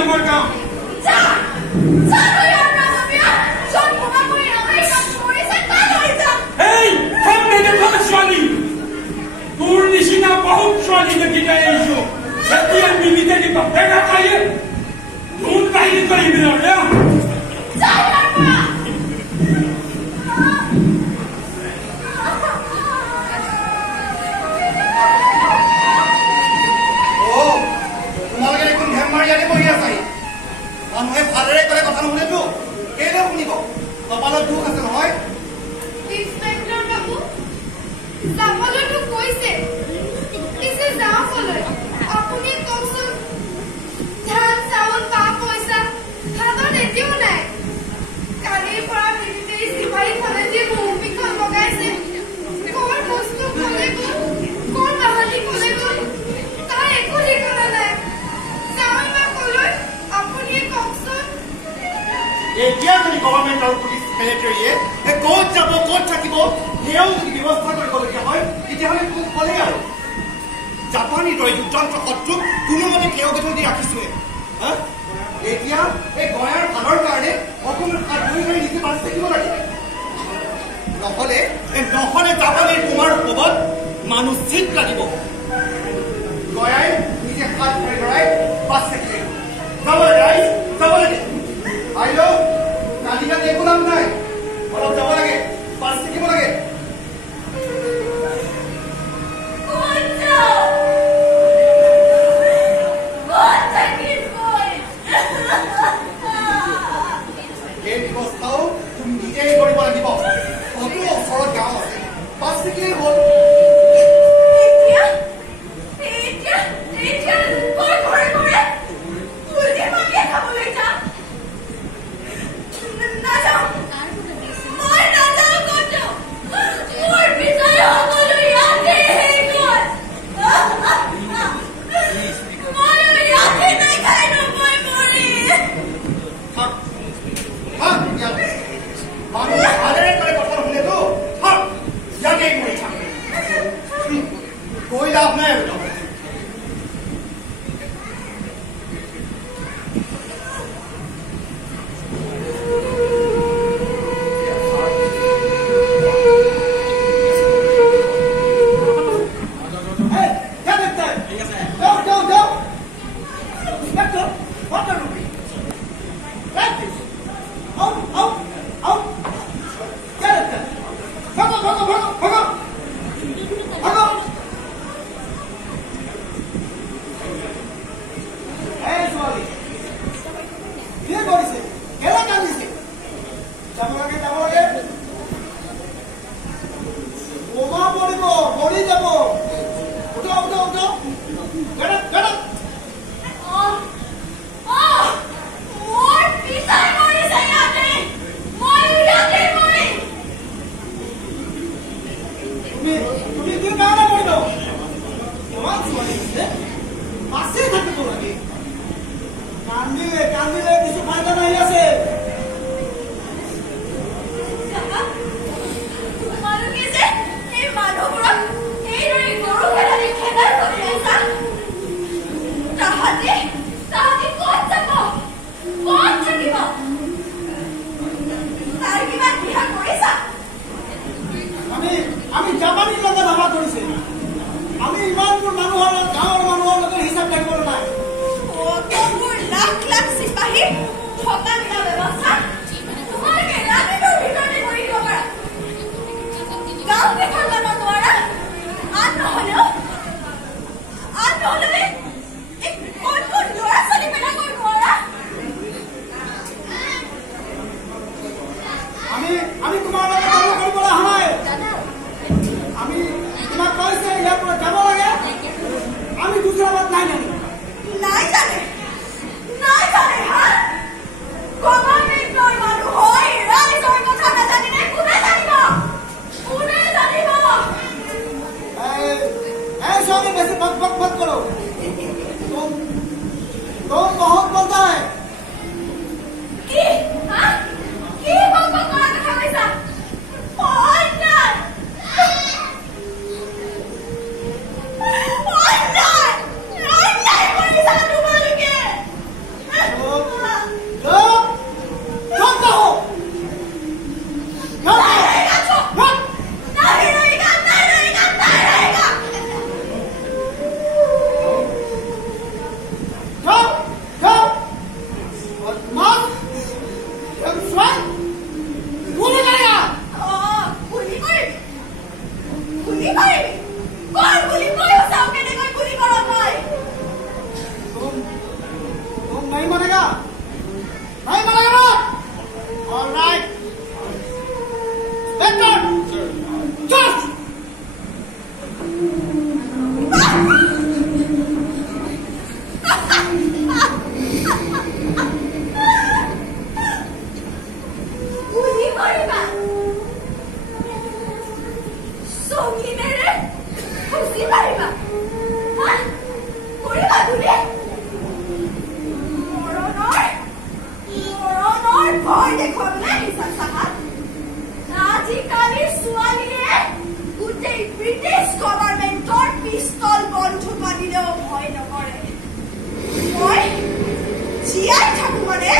আমাৰ গাঁও ছোৱালী তোৰ নিচিনা বহুত ছোৱালী দেখি যাই আহিছো এতিয়া মিলিতে দিব দেখা পাইয়ে তোৰ কাহিনী কৰিবি মানুহে ভালেৰে ক'লে কথা নুশুনেতো কেলে শুনিব কপালত দুখ আছে নহয় ইন্সপেক্টৰ বাবু যাবলৈতো কৈছে পিছে যাওঁ ক'লৈ আপুনি কওকচোন ধান চাউল বা পইচা হাতত এতিয়াও নাই কালিৰ পৰা মিলিটাৰী চিপাহী ফালে যে মৌপিখন লগাইছে কৰ বস্তু ক'লে গ'ল কৰ বাহানি ক'লে গ'ল তাৰ একো ঠিকনা নাই যাওঁ বা ক'লৈ আপুনিয়ে কওকচোন এতিয়া যদি গভৰ্ণমেণ্ট আৰু পুলিচ মিলিটাৰীয়ে ক'ত যাব ক'ত থাকিব সেয়াও যদি ব্যৱস্থা কৰিবলগীয়া হয় তেতিয়াহ'লে মোক ক'লেই আৰু জাপানী দৰে দুৰ্যন্ত্ৰ শত্ৰুক কোনোমতে কেও গেটল দি ৰাখিছোৱে এতিয়া এই গয়াৰ ভালৰ কাৰণে অকণমান হাত ধৰি ধৰি নিজে বাচি থাকিব লাগে নহ'লে জাপানীৰ বোমাৰ কোবত মানুহ চিট লাগিব গয়াই নিজে হাত ধৰি ধৰাই বাচি থাকিলে যাব লাগে যাব লাগে আহিলেও কালি কালি একো নাম নাই অলপ যাব লাগে বাছ থাকিব লাগে এই ব্যৱস্থাও তুমি নিজেই কৰিব লাগিব কতো ওচৰত গাঁও আছে বাছ থাকিলেই হ'ল ভয় দেখুৱাবলৈ আহিছা চাহাত আজিকালিৰ ছোৱালীয়ে গোটেই ব্ৰিটিছ গভৰ্ণমেণ্টৰ পিষ্টল বন্ধুক আনিলেও ভয় নকৰে মই জীয়াই থাকো মানে